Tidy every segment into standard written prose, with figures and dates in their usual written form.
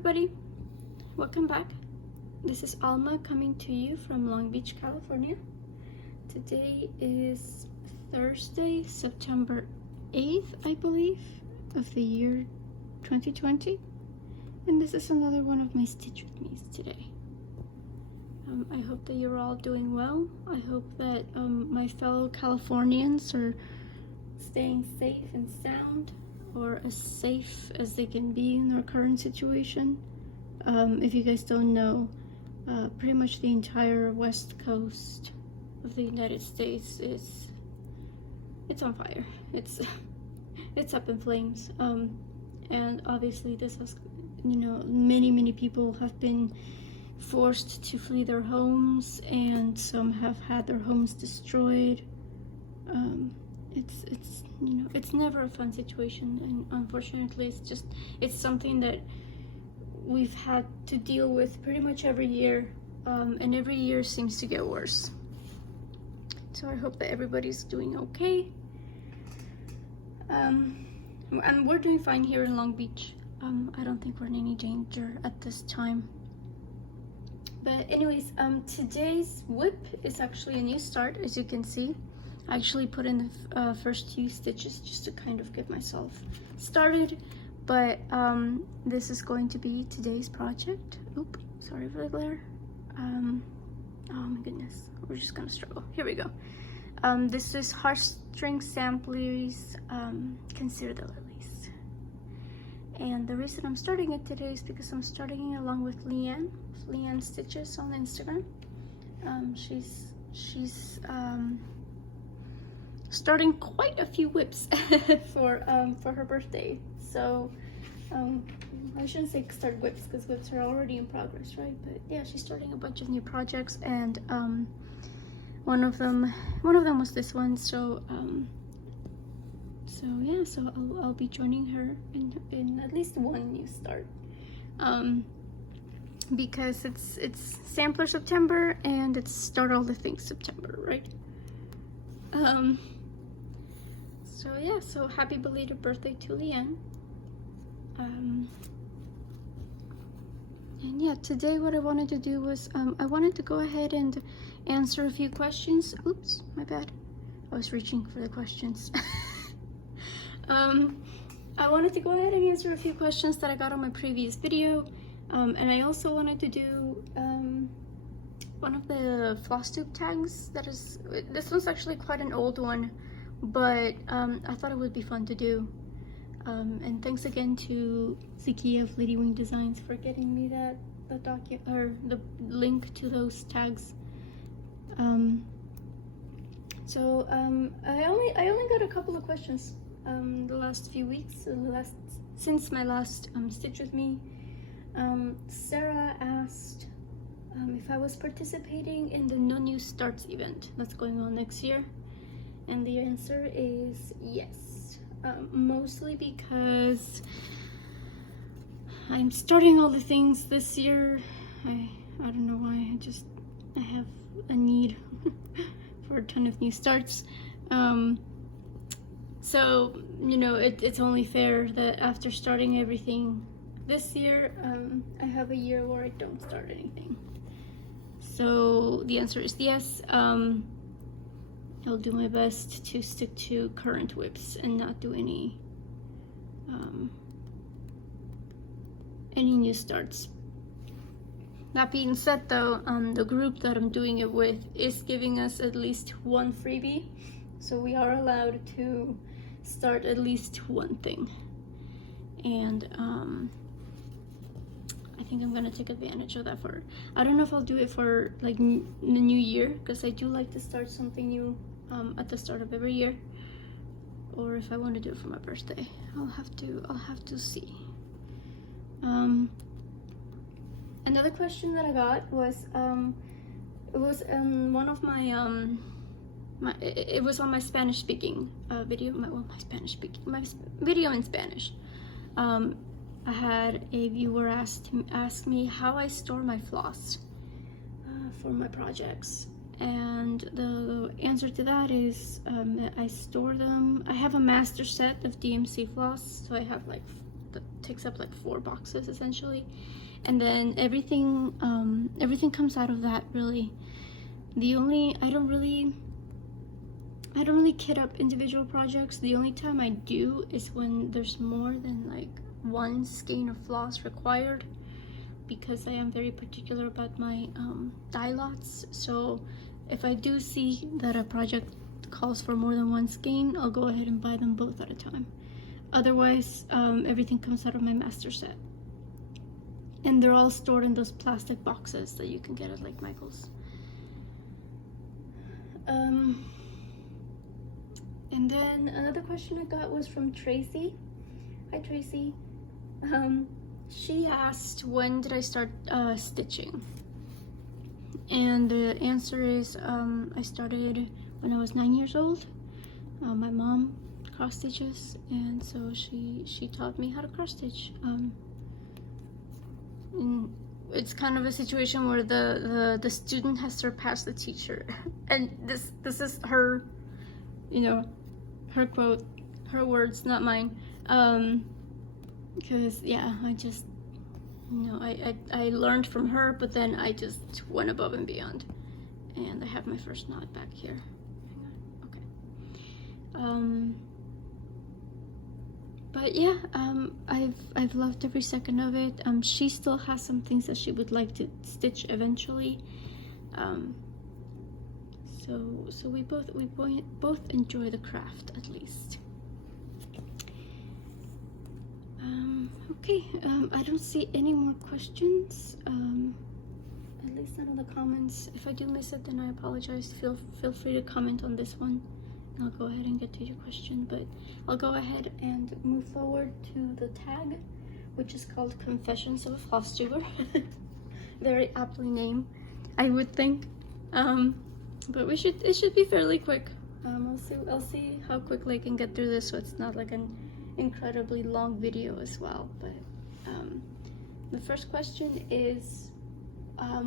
everybody, welcome back. This is Alma coming to you from Long Beach, California. Today is Thursday, September 8th, I believe, of the year 2020, and this is another one of my Stitch With Me's today. I hope that you're all doing well. I hope that my fellow Californians are staying safe and sound, or as safe as they can be in their current situation. If you guys don't know, pretty much the entire west coast of the United States it's on fire. It's up in flames, and obviously this has, many people have been forced to flee their homes, and some have had their homes destroyed. It's never a fun situation, and unfortunately it's something that we've had to deal with pretty much every year, and every year seems to get worse. So I hope that everybody's doing okay. And we're doing fine here in Long Beach. I don't think we're in any danger at this time. But anyways, today's whip is actually a new start, as you can see. I actually put in the first few stitches just to kind of get myself started, but this is going to be today's project. Oop, sorry for the glare. Oh my goodness, we're just gonna struggle. Here we go. This is Heartstring Samplers, Consider the Lilies. And the reason I'm starting it today is because I'm starting it along with Leanne Stitches on Instagram. She's starting quite a few whips for her birthday. So I shouldn't say start whips, because whips are already in progress, right? But yeah, she's starting a bunch of new projects, and one of them was this one. So yeah, so I'll be joining her in at least one new start, because it's Sampler September, and it's Start All the Things September, right? So yeah, so happy belated birthday to Leanne. And yeah, today what I wanted to do was, I wanted to go ahead and answer a few questions. Oops, my bad. I was reaching for the questions. I wanted to go ahead and answer a few questions that I got on my previous video. And I also wanted to do one of the FlossTube tags. This one's actually quite an old one, but I thought it would be fun to do. And thanks again to Zakia of Lady Wing Designs for getting me the link to those tags. So I only got a couple of questions the last few weeks, since my last Stitch With Me. Sarah asked if I was participating in the No New Starts event that's going on next year, and the answer is yes. Mostly because I'm starting all the things this year. I don't know why, I have a need for a ton of new starts. So it's only fair that after starting everything this year, I have a year where I don't start anything. So the answer is yes. I'll do my best to stick to current whips and not do any new starts. That being said, though, the group that I'm doing it with is giving us at least one freebie, so we are allowed to start at least one thing. And I think I'm gonna take advantage of that. I don't know if I'll do it for like the new year, because I do like to start something new at the start of every year, or if I want to do it for my birthday. I'll have to see. Another question that I got was it was one of my it was on my Spanish speaking video, my video in Spanish. I had a viewer ask me how I store my floss for my projects, and the answer to that is I store them. I have a master set of DMC floss, so I have like the takes up like 4 boxes essentially, and then everything comes out of that really. I don't really kit up individual projects. The only time I do is when there's more than like 1 skein of floss required, because I am very particular about my dye lots. So if I do see that a project calls for more than 1 skein, I'll go ahead and buy them both at a time. Otherwise, everything comes out of my master set, and they're all stored in those plastic boxes that you can get at like Michael's. And then another question I got was from Tracy. Hi Tracy. She asked, when did I start stitching? And the answer is, I started when I was 9 years old. My mom cross stitches, and so she taught me how to cross stitch. And it's kind of a situation where the student has surpassed the teacher, and this is her, you know, her quote, her words, not mine. Because yeah, I just, you know, I learned from her, but then I just went above and beyond. And I have my first knot back here. Hang on. Okay. But yeah, I've loved every second of it. She still has some things that she would like to stitch eventually. So we both enjoy the craft, at least. Okay, I don't see any more questions. At least not in the comments. If I do miss it, then I apologize. Feel free to comment on this one. I'll go ahead and get to your question, but I'll go ahead and move forward to the tag, which is called Confessions of a FlossTuber. Very aptly named, I would think. But it should be fairly quick. I'll see how quickly I can get through this, so it's not like an incredibly long video as well. But the first question is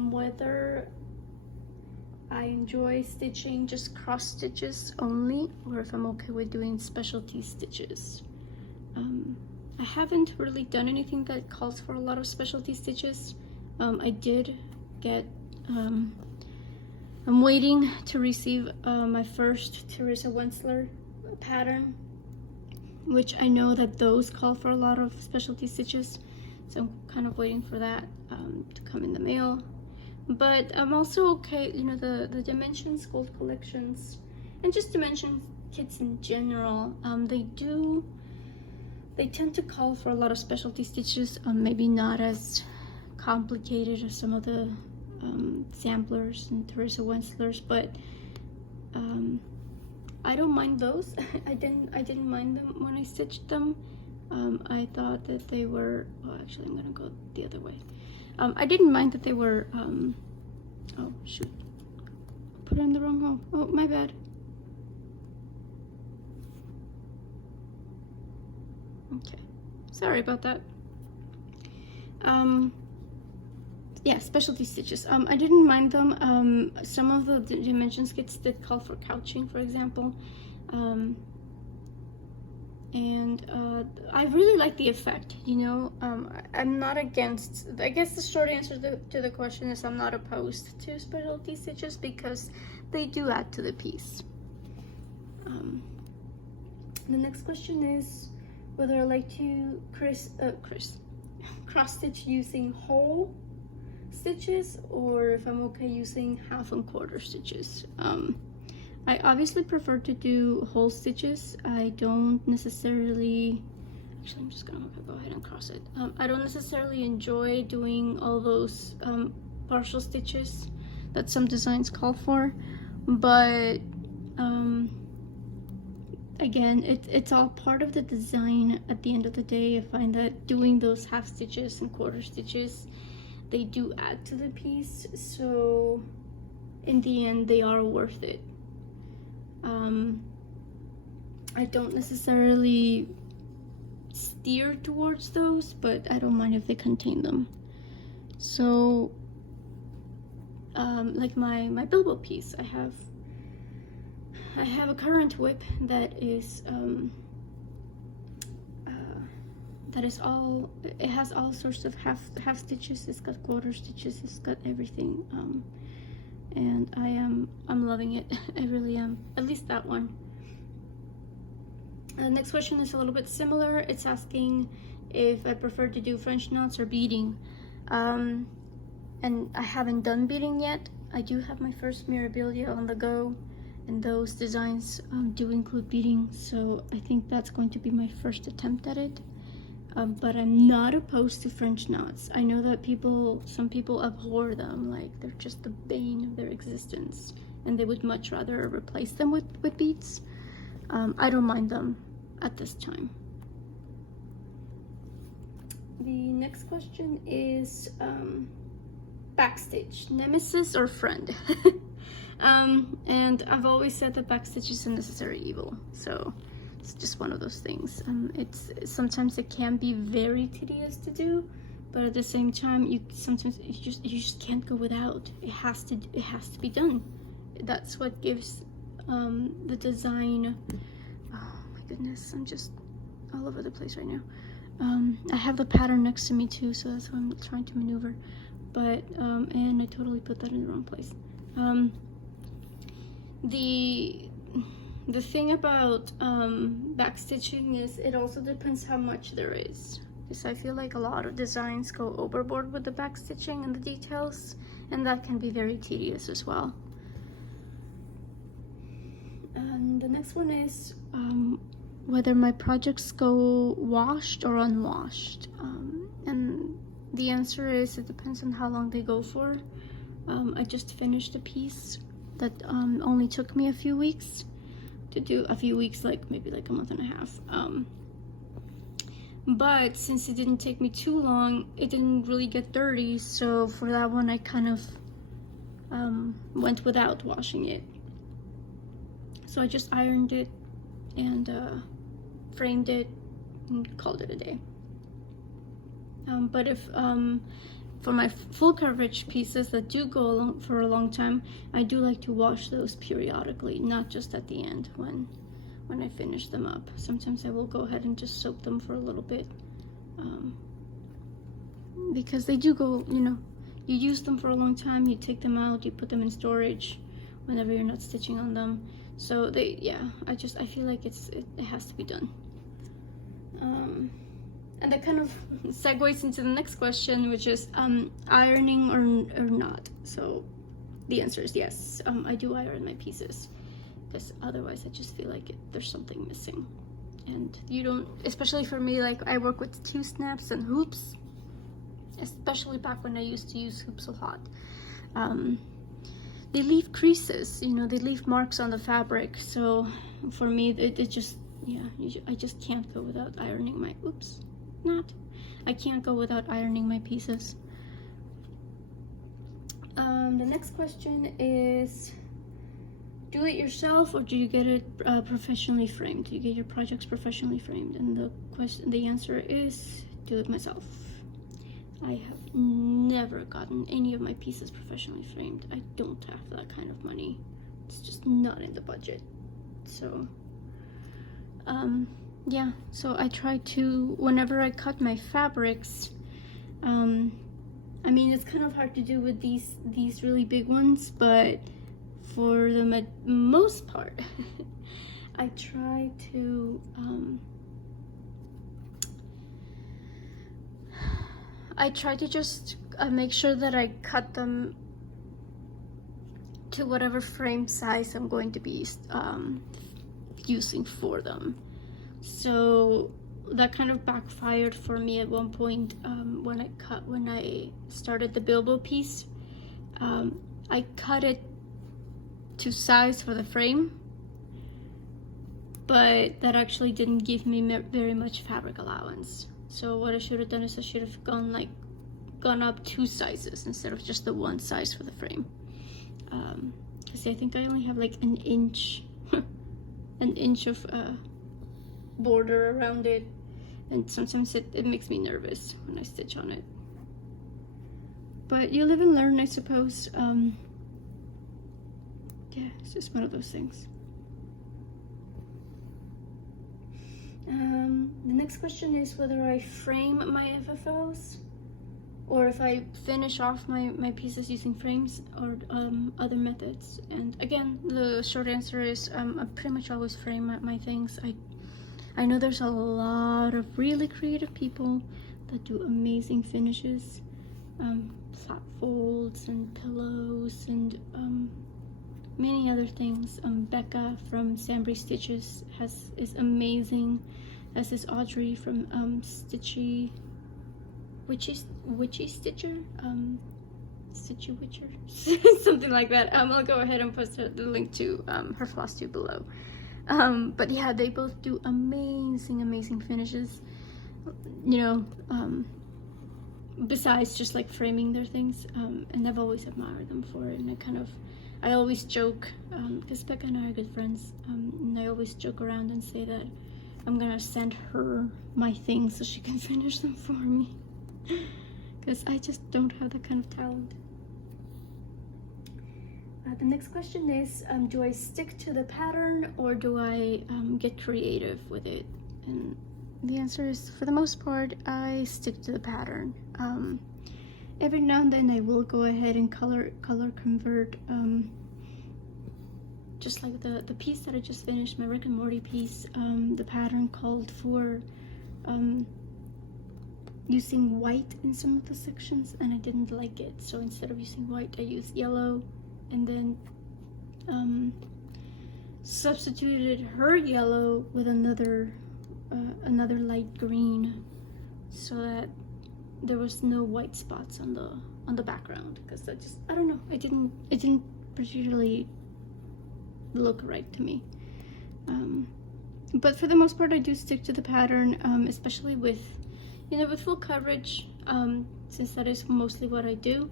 whether I enjoy stitching just cross stitches only, or if I'm okay with doing specialty stitches. I haven't really done anything that calls for a lot of specialty stitches. I did get, I'm waiting to receive my first Teresa Wensler pattern, which I know that those call for a lot of specialty stitches, so I'm kind of waiting for that to come in the mail. But I'm also okay, you know, the Dimensions Gold collections, and just Dimension kits in general, they tend to call for a lot of specialty stitches, maybe not as complicated as some of the samplers and Teresa Wenslers, but I don't mind those. I didn't mind them when I stitched them. I thought that they were, well, actually I'm gonna go the other way. I didn't mind that they were, oh shoot, put it in the wrong hole. Oh, my bad. Okay, sorry about that. Yeah, specialty stitches. I didn't mind them. Some of the Dimensions kits did call for couching, for example. And I really like the effect, you know. I'm not against, I guess the short answer to the question is I'm not opposed to specialty stitches because they do add to the piece. The next question is whether I like to cross stitch using whole stitches, or if I'm okay using half and quarter stitches. I obviously prefer to do whole stitches. I don't necessarily, actually I'm just gonna go ahead and cross it. I don't necessarily enjoy doing all those partial stitches that some designs call for, but again, it's all part of the design. At the end of the day, I find that doing those half stitches and quarter stitches, they do add to the piece, so in the end they are worth it. I don't necessarily steer towards those, but I don't mind if they contain them. So like my Bilbo piece, I have a current whip that is that is all, it has all sorts of half stitches, it's got quarter stitches, it's got everything, and I'm loving it. I really am, at least that one. The next question is a little bit similar. It's asking if I prefer to do French knots or beading, and I haven't done beading yet. I do have my first Mirabilia on the go, and those designs do include beading, so I think that's going to be my first attempt at it. But I'm not opposed to French knots. I know that some people abhor them, like they're just the bane of their existence, and they would much rather replace them with beads. I don't mind them at this time. The next question is Backstage, nemesis or friend? And I've always said that Backstage is a necessary evil, so it's just one of those things. Sometimes it can be very tedious to do, but at the same time, you just can't go without. It has to be done. That's what gives the design. Oh my goodness, I'm just all over the place right now. I have the pattern next to me too, so that's why I'm trying to maneuver. But and I totally put that in the wrong place. The thing about backstitching is it also depends how much there is, because I feel like a lot of designs go overboard with the backstitching and the details, and that can be very tedious as well. And the next one is whether my projects go washed or unwashed, and the answer is it depends on how long they go for. I just finished a piece that only took me a few weeks to do, like maybe like a month and a half, but since it didn't take me too long, it didn't really get dirty, so for that one I kind of went without washing it. So I just ironed it and framed it and called it a day. But if for my full coverage pieces that do go for a long time, I do like to wash those periodically, not just at the end when I finish them up. Sometimes I will go ahead and just soak them for a little bit, because they do go, you know, you use them for a long time, you take them out, you put them in storage whenever you're not stitching on them. So they, yeah, I feel like it has to be done. And that kind of segues into the next question, which is ironing or not. So the answer is yes. I do iron my pieces, because otherwise I just feel like there's something missing. And you don't, especially for me, like I work with 2 snaps and hoops, especially back when I used to use hoops a lot. They leave creases, you know, they leave marks on the fabric. So for me, it just, yeah, I just can't go without ironing my, I can't go without ironing my pieces. The next question is, do it yourself or do you get it professionally framed? Do you get your projects professionally framed? And the answer is, do it myself. I have never gotten any of my pieces professionally framed. I don't have that kind of money. It's just not in the budget. So yeah, so I try to, whenever I cut my fabrics, I mean, it's kind of hard to do with these really big ones, but for the most part, I try to just make sure that I cut them to whatever frame size I'm going to be using for them. So that kind of backfired for me at one point when I started the Bilbo piece. I cut it to size for the frame, but that actually didn't give me very much fabric allowance. So what I should have done is I should have gone up 2 sizes instead of just the 1 size for the frame. Because I think I only have like an inch of border around it, and sometimes it makes me nervous when I stitch on it. But you live and learn, I suppose. Yeah, it's just one of those things. The next question is whether I frame my FFOs or if I finish off my pieces using frames or other methods. And again, the short answer is I pretty much always frame my things. I know there's a lot of really creative people that do amazing finishes, flat folds and pillows and many other things. Becca from Sambry Stitches is amazing, as is Audrey from Witchy Stitcher, Stitchy Witcher, something like that. I'll go ahead and post the link to her FlossTube below. But yeah, they both do amazing finishes, you know, besides just like framing their things, and I've always admired them for it. And I always joke, because Becca and I are good friends, and I always joke around and say that I'm gonna send her my things so she can finish them for me, because I just don't have that kind of talent. The next question is, do I stick to the pattern or do I get creative with it? And the answer is, for the most part, I stick to the pattern. Every now and then I will go ahead and color convert, just like the piece that I just finished, my Rick and Morty piece. The pattern called for using white in some of the sections, and I didn't like it, so instead of using white, I used yellow, and then substituted her yellow with another light green, so that there was no white spots on the background, because I don't know, it didn't particularly look right to me. But for the most part, I do stick to the pattern, especially with full coverage, since that is mostly what I do.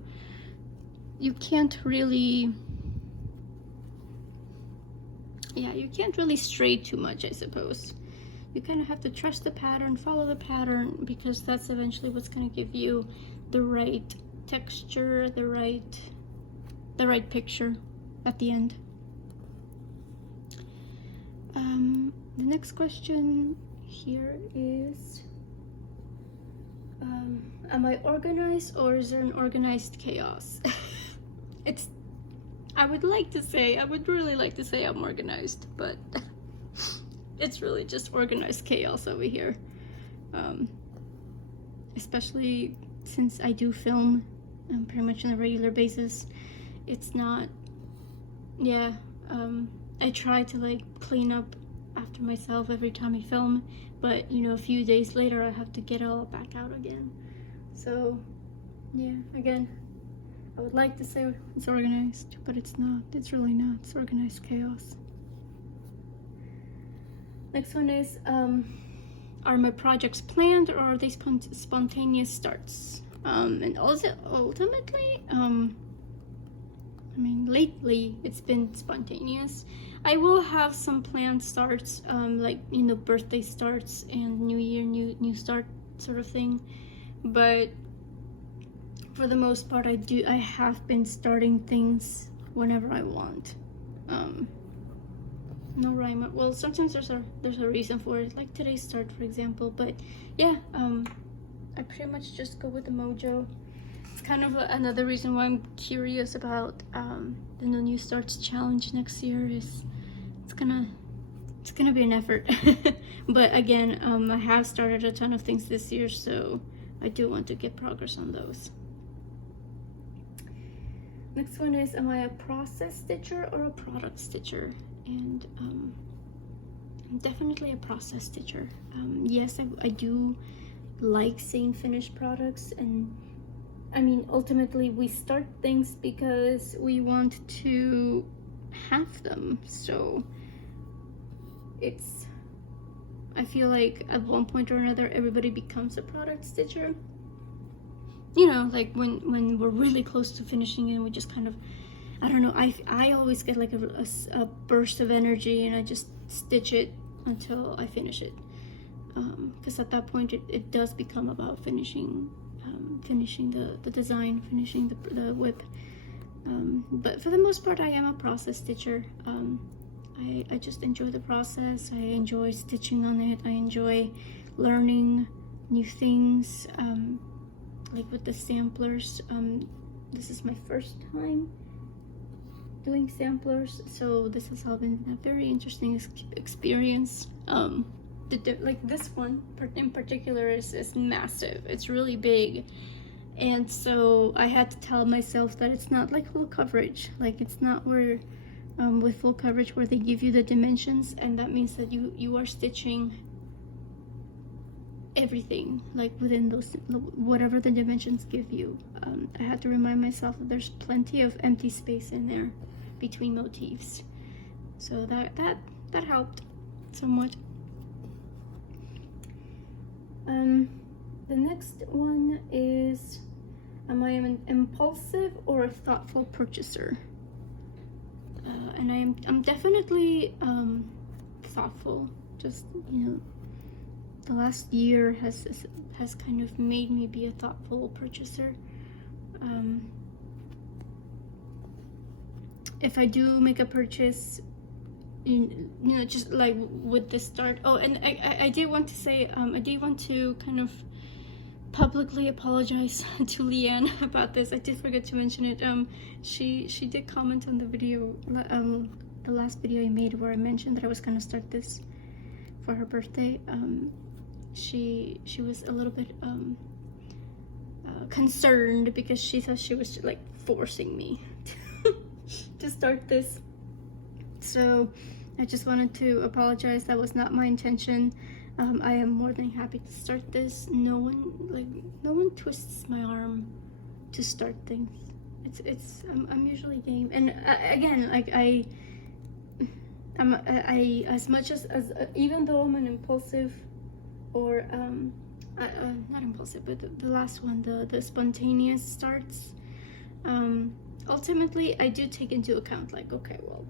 You can't really stray too much, I suppose. You kind of have to trust the pattern, follow the pattern, because that's eventually what's going to give you the right texture, the right picture at the end. The next question here is, am I organized, or is there an organized chaos? I would really like to say I'm organized, but it's really just organized chaos over here. Especially since I do film pretty much on a regular basis. It's not, I try to like clean up after myself every time I film, but a few days later I have to get it all back out again. So yeah, again, I would like to say it's organized, but it's not. It's really not. It's organized chaos. Next one is, are my projects planned or are they spontaneous starts? And also, ultimately, lately it's been spontaneous. I will have some planned starts, like, birthday starts and New Year, new start sort of thing. But for the most part, I have been starting things whenever I want. No rhyme. Well, sometimes there's a reason for it, like today's start, for example. But yeah, I pretty much just go with the mojo. It's kind of another reason why I'm curious about the New Starts challenge next year. It's gonna be an effort. But again, I have started a ton of things this year, so I do want to get progress on those. Next one is, am I a process stitcher or a product stitcher? And I'm definitely a process stitcher. Yes, I do like seeing finished products, and ultimately we start things because we want to have them. So I feel like at one point or another everybody becomes a product stitcher. Like when we're really close to finishing it, and we just kind of, I don't know, I always get like a burst of energy, and I just stitch it until I finish it, because at that point it does become about finishing the design, finishing the whip. But for the most part, I am a process stitcher. I just enjoy the process. I enjoy stitching on it. I enjoy learning new things, like with the samplers. This is my first time doing samplers, so this has all been a very interesting experience. Like this one in particular is massive. It's really big, and so I had to tell myself that it's not like full coverage. Like it's not where with full coverage where they give you the dimensions, and that means that you are stitching everything like within those whatever the dimensions give you. I had to remind myself that there's plenty of empty space in there between motifs, so that helped somewhat. The next one is, am I an impulsive or a thoughtful purchaser? And I'm definitely thoughtful. Just, you know, the last year has kind of made me be a thoughtful purchaser. If I do make a purchase, you know, just like with the start. Oh, and I did want to say, I did want to kind of publicly apologize to Leanne about this. I did forget to mention it. She did comment on the video, the last video I made where I mentioned that I was gonna start this for her birthday. She was a little bit concerned because she thought she was like forcing me to start this. So I just wanted to apologize. That was not my intention. I am more than happy to start this. No one twists my arm to start things. I'm usually game. And again, like I as much as even though I'm an impulsive, or not impulsive, but the last one, the spontaneous starts, ultimately I do take into account, like, okay, well,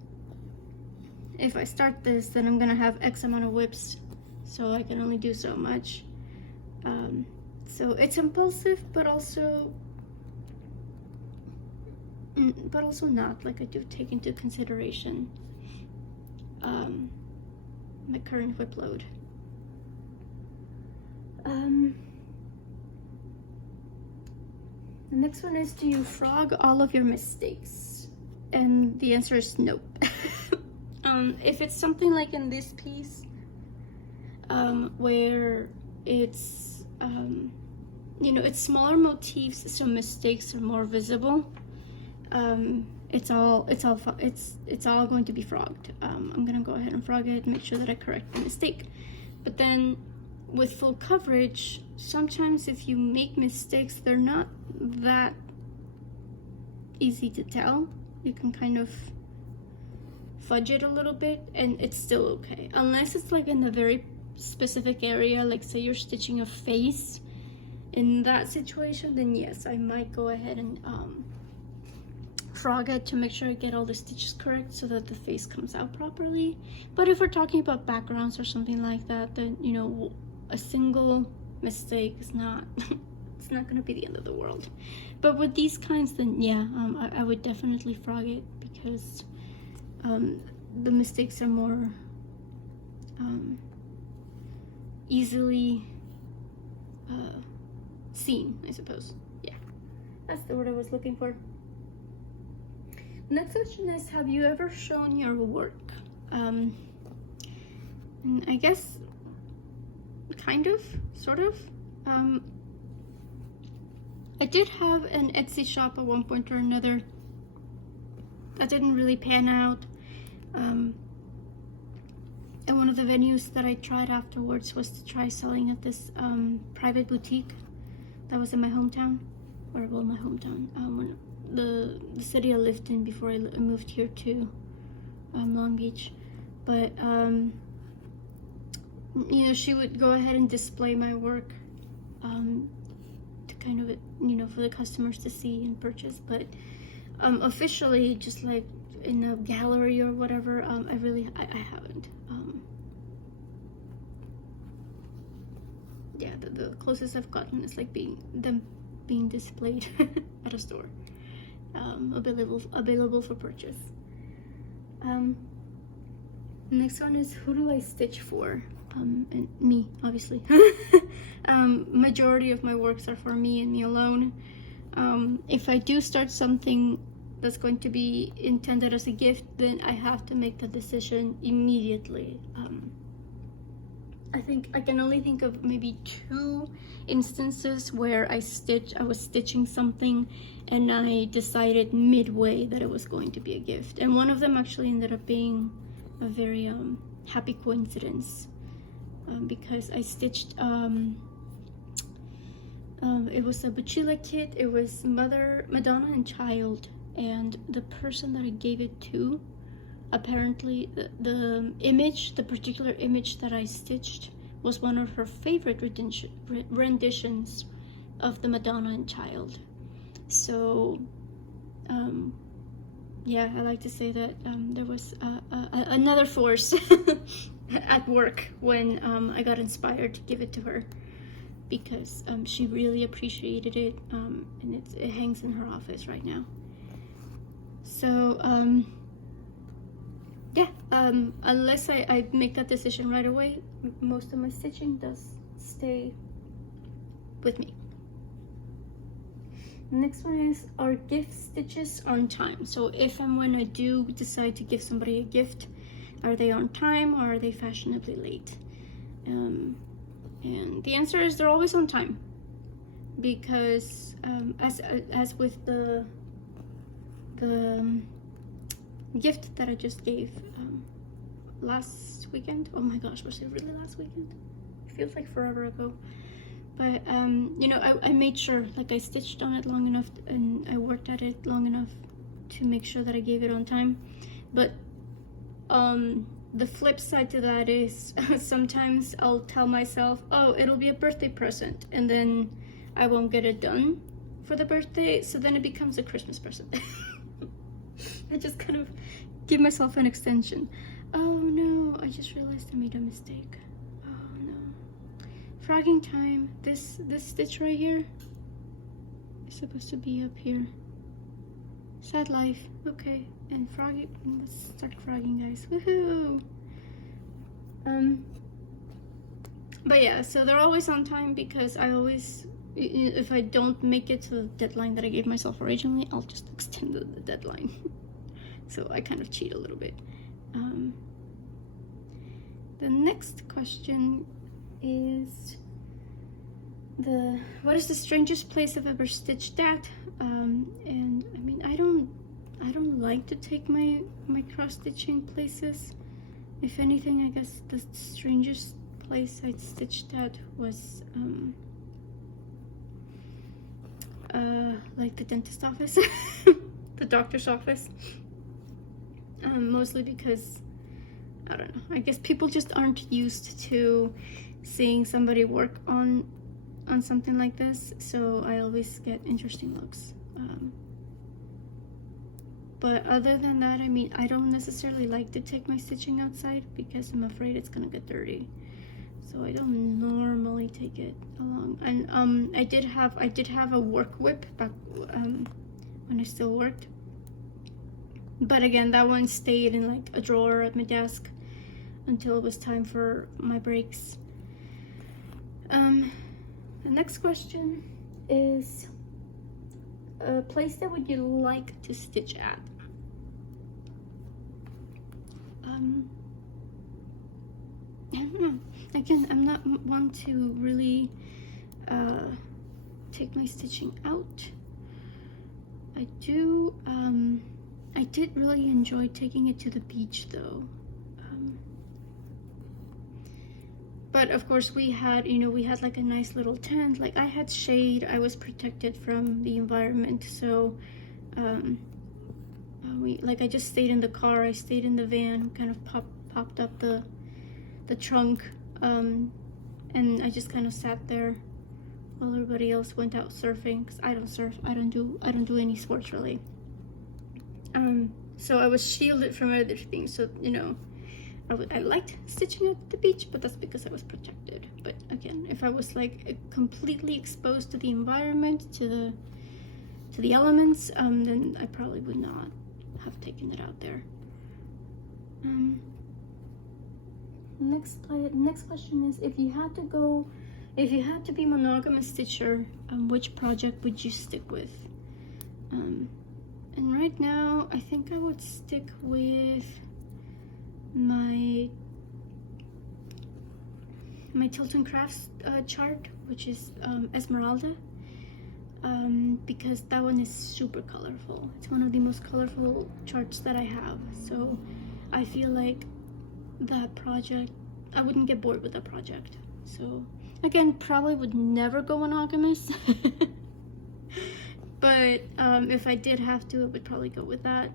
if I start this, then I'm gonna have X amount of whips, so I can only do so much. So it's impulsive, but also not. Like, I do take into consideration my current whip load. The next one is, do you frog all of your mistakes? And the answer is nope. If it's something like in this piece, where it's, you know, it's smaller motifs, so mistakes are more visible, it's all going to be frogged. I'm gonna go ahead and frog it, make sure that I correct the mistake. But then with full coverage, sometimes if you make mistakes, they're not that easy to tell. You can kind of fudge it a little bit and it's still okay, unless it's like in a very specific area, like say you're stitching a face. In that situation, then yes, I might go ahead and frog it to make sure I get all the stitches correct so that the face comes out properly. But if we're talking about backgrounds or something like that, then, you know, a single mistake is not it's not gonna be the end of the world. But with these kinds, then yeah, I would definitely frog it, because the mistakes are more easily seen, I suppose. Yeah, that's the word I was looking for. Next question is, have you ever shown your work? And I guess kind of, sort of. I did have an Etsy shop at one point or another. That didn't really pan out. And one of the venues that I tried afterwards was to try selling at this private boutique that was in my hometown, or well, my hometown, when the city I lived in before I moved here to Long Beach. But you know, she would go ahead and display my work to kind of, you know, for the customers to see and purchase. But officially, just like in a gallery or whatever, I haven't. Yeah, the closest I've gotten is like being displayed at a store, available for purchase. Next one is, who do I stitch for? And me, obviously. Majority of my works are for me and me alone. If I do start something that's going to be intended as a gift, then I have to make the decision immediately. I think I can only think of maybe 2 instances where I was stitching something and I decided midway that it was going to be a gift, and one of them actually ended up being a very happy coincidence, because I stitched it was a Bachila kit. It was Madonna and child, and the person that I gave it to, apparently the particular image that I stitched was one of her favorite renditions of the Madonna and child. So yeah, I like to say that there was another force at work when I got inspired to give it to her, because she really appreciated it, and it hangs in her office right now. So yeah, unless I make that decision right away, most of my stitching does stay with me. The next one is, are gift stitches on time? So if and when I do decide to give somebody a gift, are they on time or are they fashionably late? And the answer is they're always on time, because as with the gift that I just gave last weekend. Oh my gosh, was it really last weekend? It feels like forever ago. But you know, I made sure, like, I stitched on it long enough and I worked at it long enough to make sure that I gave it on time. But the flip side to that is sometimes I'll tell myself, oh, it'll be a birthday present, and then I won't get it done for the birthday, so then it becomes a Christmas present. I just kind of give myself an extension. Oh no, I just realized I made a mistake. Oh no. Frogging time. This stitch right here is supposed to be up here. Sad life. Okay, and frogging. Let's start frogging, guys. Woohoo! But yeah, so they're always on time, because I always, if I don't make it to the deadline that I gave myself originally, I'll just extend the deadline. So I kind of cheat a little bit. The next question is, what is the strangest place I've ever stitched at? And I mean, I don't like to take my cross stitching places. If anything, I guess the strangest place I'd stitched at was like the dentist office, the doctor's office. Mostly because, I don't know, I guess people just aren't used to seeing somebody work on something like this, so I always get interesting looks. But other than that, I mean, I don't necessarily like to take my stitching outside because I'm afraid it's gonna get dirty. So I don't normally take it along. And I did have a work whip back when I still worked. But again, that one stayed in like a drawer at my desk until it was time for my breaks. The next question is, a place that would you like to stitch at? I don't know. Again, I'm not one to really take my stitching out. I did really enjoy taking it to the beach though. But of course we had like a nice little tent. Like, I had shade, I was protected from the environment, so I just stayed in the car, I stayed in the van, kind of popped up the trunk, and I just kind of sat there while everybody else went out surfing, because I don't surf, I don't do any sports really. So I was shielded from other things, so I liked stitching at the beach, but that's because I was protected. But again, if I was like completely exposed to the environment, to the elements, then I probably would not have taken it out there. Next question is, if you had to be monogamous stitcher, which project would you stick with? And right now, I think I would stick with my Tilton Crafts chart, which is Esmeralda, because that one is super colorful. It's one of the most colorful charts that I have, so I feel like that project, I wouldn't get bored with that project. So again, probably would never go monogamous. But if I did have to, I would probably go with that.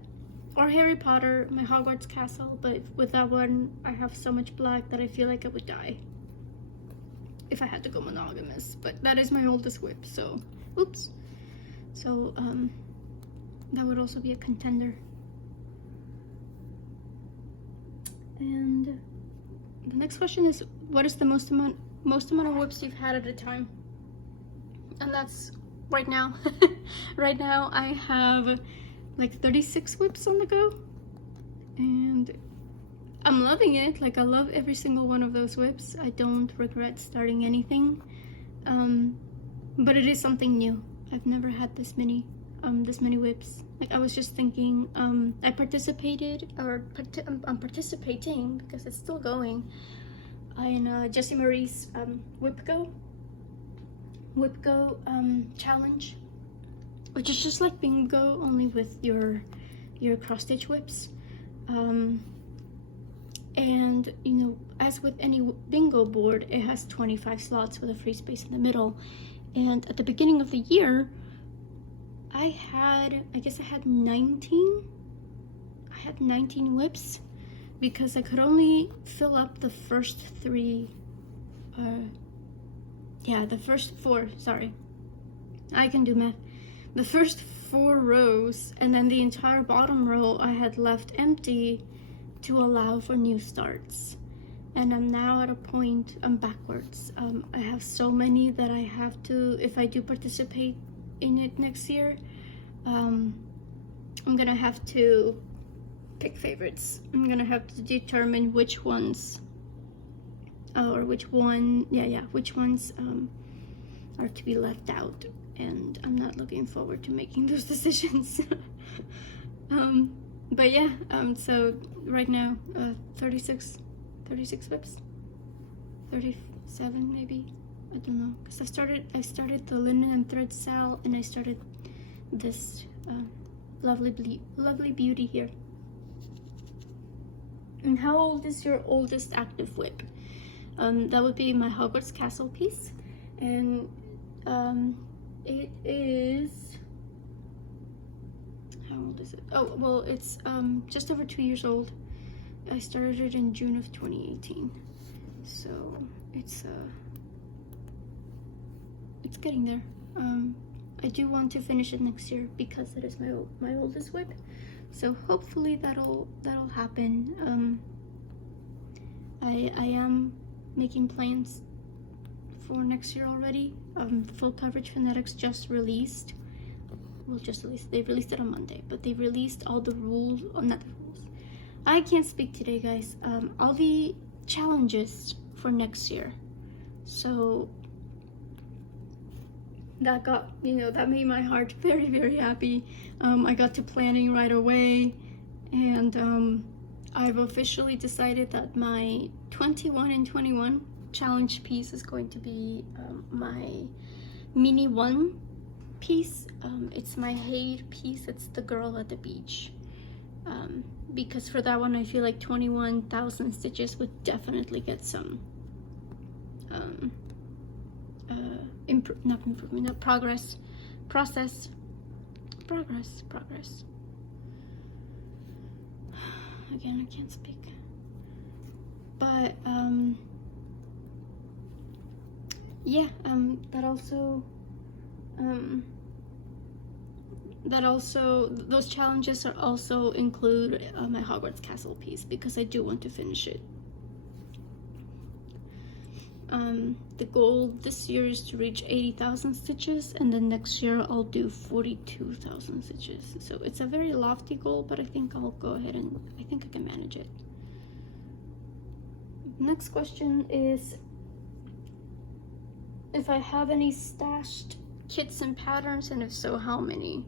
Or Harry Potter, my Hogwarts castle, but with that one, I have so much black that I feel like I would die if I had to go monogamous. But that is my oldest whip, so, oops. So, that would also be a contender. And the next question is, what is the most amount of whips you've had at a time? And that's right now. Right now I have like 36 whips on the go, and I'm loving it. Like, I love every single one of those whips. I don't regret starting anything, but it is something new. I've never had this many whips. Like, I was just thinking, I participated, I'm participating because it's still going, in Jessie Marie's Whip Go challenge, which is just like bingo, only with your cross stitch whips. And you know, as with any bingo board, it has 25 slots with a free space in the middle. And at the beginning of the year, I guess I had 19 whips, because I could only fill up the first three, the first four, sorry, I can do math. The first 4 rows, and then the entire bottom row I had left empty to allow for new starts. And I'm now at a point, I'm backwards. I have so many that I have to, if I do participate in it next year, I'm gonna have to pick favorites. I'm gonna have to determine which ones, which ones are to be left out, and I'm not looking forward to making those decisions. But yeah, so right now, 36 whips, 37 maybe, I don't know, because I started the linen and thread sal, and I started this lovely beauty here. And how old is your oldest active whip? That would be my Hogwarts castle piece, and it is, how old is it? Oh, well, it's just over 2 years old. I started it in June of 2018, so it's getting there. I do want to finish it next year because it is my oldest whip, so hopefully that'll happen. I am making plans for next year already. Full Coverage Phonetics just released. Well, they released it on Monday, but they released all the rules, not the rules. I can't speak today, guys. All the challenges for next year. So that that made my heart very, very happy. I got to planning right away, and I've officially decided that my 21 and 21 challenge piece is going to be my mini one piece. It's my Haid piece. It's the girl at the beach, because for that one I feel like 21,000 stitches would definitely get some progress. Again, I can't speak, but yeah, those challenges are also include my Hogwarts castle piece, because I do want to finish it. The goal this year is to reach 80,000 stitches, and then next year I'll do 42,000 stitches. So it's a very lofty goal, but I think I'll go ahead and I think I can manage it. Next question is if I have any stashed kits and patterns, and if so, how many?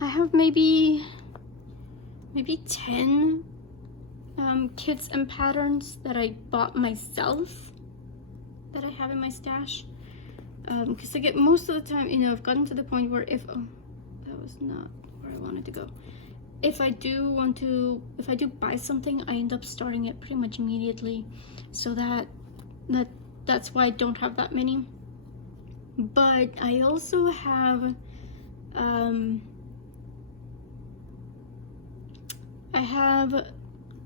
I have maybe 10 kits and patterns that I bought myself that I have in my stash. Because I get most of the time, you know, I've gotten to the point where if, oh, that was not where I wanted to go. If I do buy something, I end up starting it pretty much immediately. So that's why I don't have that many. But I also have, I have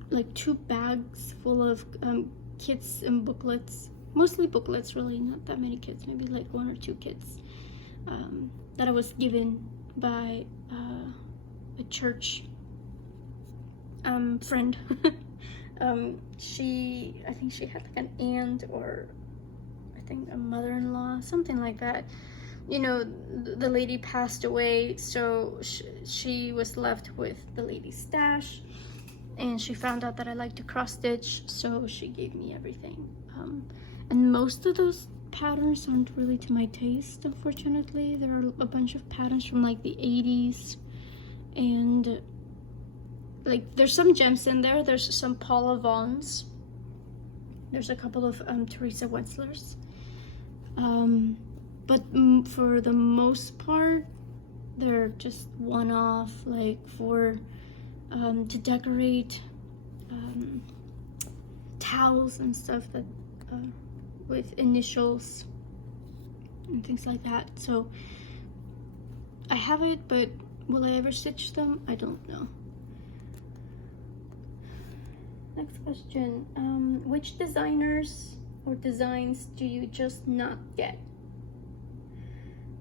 like 2 bags full of kits and booklets. Mostly booklets, really, not that many kits, maybe like 1 or 2 kits that I was given by a church friend. I think she had like an aunt, or I think a mother-in-law, something like that. You know, the lady passed away, so she was left with the lady's stash, and she found out that I like to cross stitch, so she gave me everything. And most of those patterns aren't really to my taste, unfortunately. There are a bunch of patterns from like the 80s, and like there's some gems in there. There's some Paula Vaughns. There's a couple of Teresa Wetzlers. But for the most part, they're just one-off, like for to decorate towels and stuff that with initials and things like that. So I have it, but will I ever stitch them? I don't know. Next question. Which designers or designs do you just not get?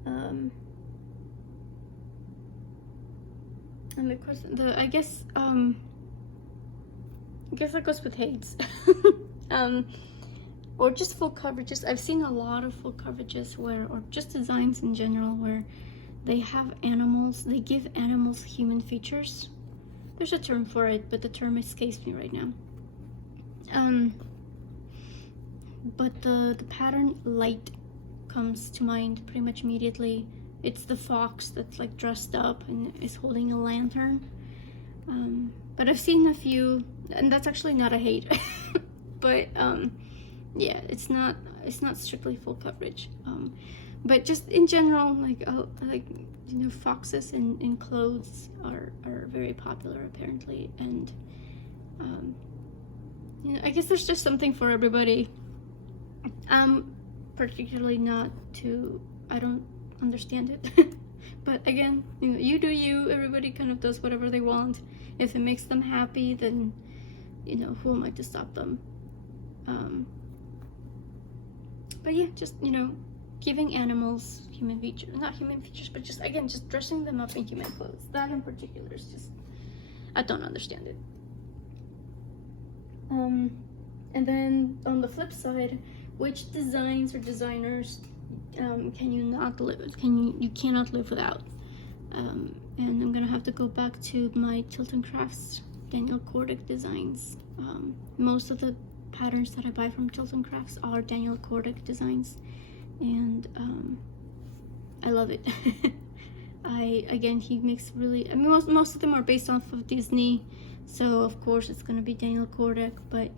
And the question, I guess that goes with hates. Or just full coverages. I've seen a lot of full coverages or just designs in general, where they have animals, they give animals human features. There's a term for it, but the term escapes me right now. But the pattern Light comes to mind pretty much immediately. It's the fox that's like dressed up and is holding a lantern. But I've seen a few, and that's actually not a hate. But yeah, it's not strictly full coverage. But just in general, like you know, foxes in clothes are very popular apparently, and you know, I guess there's just something for everybody. Particularly not to, I don't understand it. But again, you know, you do you. Everybody kind of does whatever they want. If it makes them happy, then, you know, who am I to stop them? But yeah, just, you know, giving animals human features, not human features, but just, again, just dressing them up in human clothes. That in particular is just, I don't understand it. And then on the flip side, which designs or designers can you not live with? You cannot live without? And I'm gonna have to go back to my Tilton Crafts Daniel Kordick designs. Most of the patterns that I buy from Tilton Crafts are Daniel Kordick designs, and I love it. Again, he makes really, I mean, most of them are based off of Disney, so of course it's gonna be Daniel Kordick, but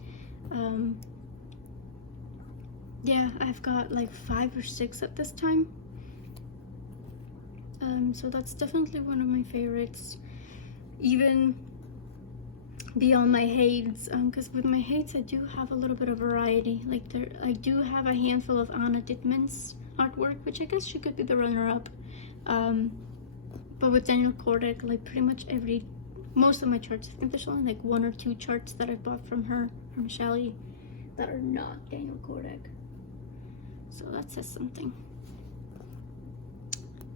yeah, I've got like 5 or 6 at this time. So that's definitely one of my favorites, even beyond my hates, because with my hates I do have a little bit of variety. Like I do have a handful of Anna Dittman's artwork, which I guess she could be the runner-up. But with Daniel Kordick, like pretty much most of my charts, I think there's only like 1 or 2 charts that I bought from her, from Shelly, that are not Daniel Kordick. So that says something.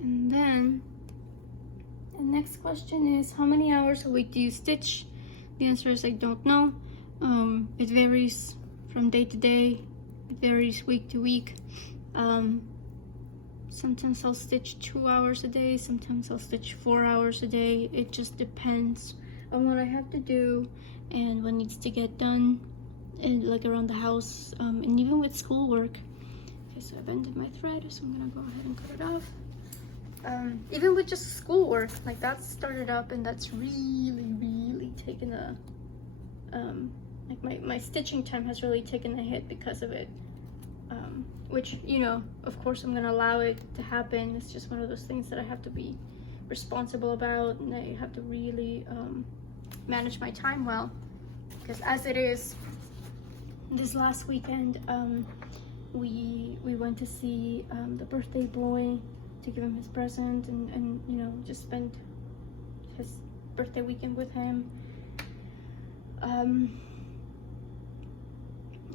And then the next question is, how many hours a week do you stitch? The answer is I don't know. It varies from day to day. It varies week to week. Sometimes I'll stitch 2 hours a day. Sometimes I'll stitch 4 hours a day. It just depends on what I have to do and what needs to get done, and like around the house, and even with schoolwork. Okay, so I've ended my thread, so I'm gonna go ahead and cut it off. Even with just schoolwork, like that started up, and that's really taken a like my stitching time has really taken a hit because of it, which, you know, of course I'm gonna allow it to happen. It's just one of those things that I have to be responsible about, and I have to really manage my time well, because as it is, this last weekend we went to see the birthday boy to give him his present, and you know, just spend his birthday weekend with him.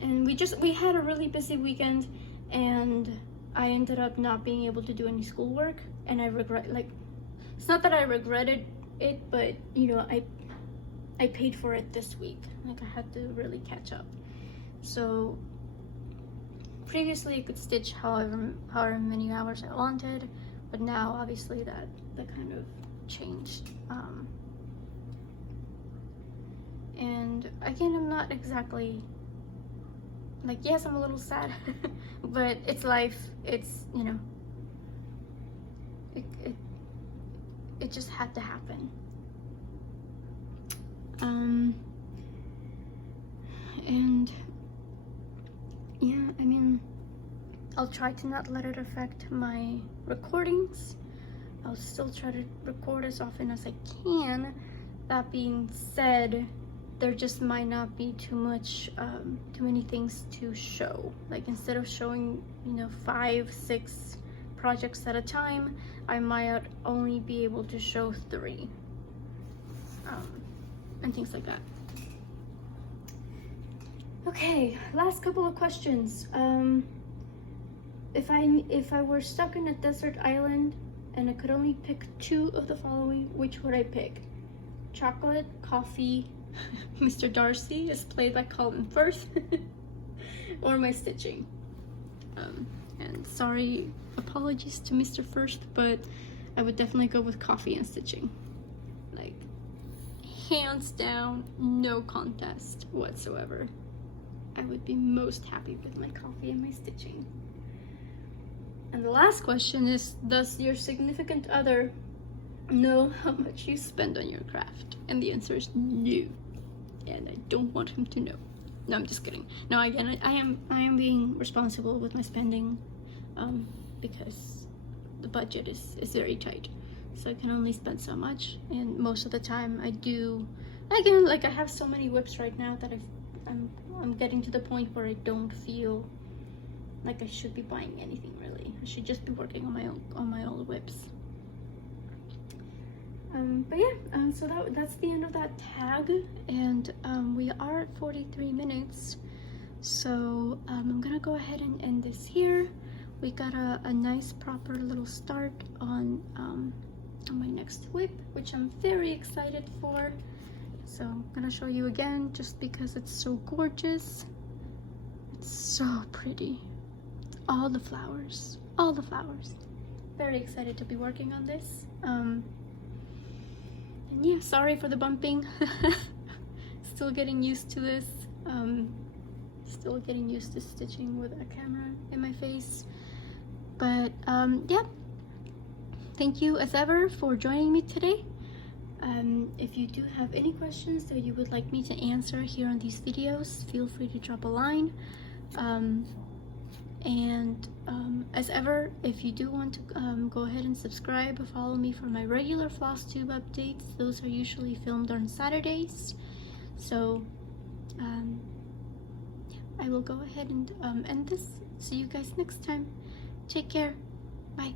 And we had a really busy weekend, and I ended up not being able to do any schoolwork, and I regret, like, it's not that I regretted it, but you know, I paid for it this week. Like, I had to really catch up. So previously I could stitch however many hours I wanted, but now obviously that kind of changed. And again, I'm not exactly like, yes, I'm a little sad, but it's life. It's, you know, it just had to happen. And yeah, I mean, I'll try to not let it affect my recordings. I'll still try to record as often as I can. That being said, there just might not be too many things to show. Like, instead of showing, you know, 5-6 projects at a time, I might only be able to show 3, and things like that. Okay, last couple of questions. If I were stuck in a desert island and I could only pick 2 of the following, which would I pick? Chocolate, coffee, Mr. Darcy is played by Colin Firth, or my stitching. And sorry, apologies to Mr. Firth, but I would definitely go with coffee and stitching. Like, hands down, no contest whatsoever. I would be most happy with my coffee and my stitching. And the last question is, does your significant other know how much you spend on your craft? And the answer is no. And I don't want him to know. No, I'm just kidding. No, again, I am being responsible with my spending, because the budget is very tight. So I can only spend so much, and most of the time I do. Again, like, I have so many whips right now that I'm getting to the point where I don't feel like I should be buying anything really. I should just be working on my old whips. But yeah, so that's the end of that tag, and we are at 43 minutes. So I'm gonna go ahead and end this here. We got a nice proper little start on my next whip, which I'm very excited for. So I'm gonna show you again just because it's so gorgeous. It's so pretty. All the flowers. Very excited to be working on this. And yeah, sorry for the bumping. Still getting used to this. Still getting used to stitching with a camera in my face. But yeah, thank you as ever for joining me today. If you do have any questions that you would like me to answer here on these videos, feel free to drop a line. As ever, if you do want to go ahead and subscribe, follow me for my regular FlossTube updates. Those are usually filmed on Saturdays. So I will go ahead and end this. See you guys next time. Take care. Bye.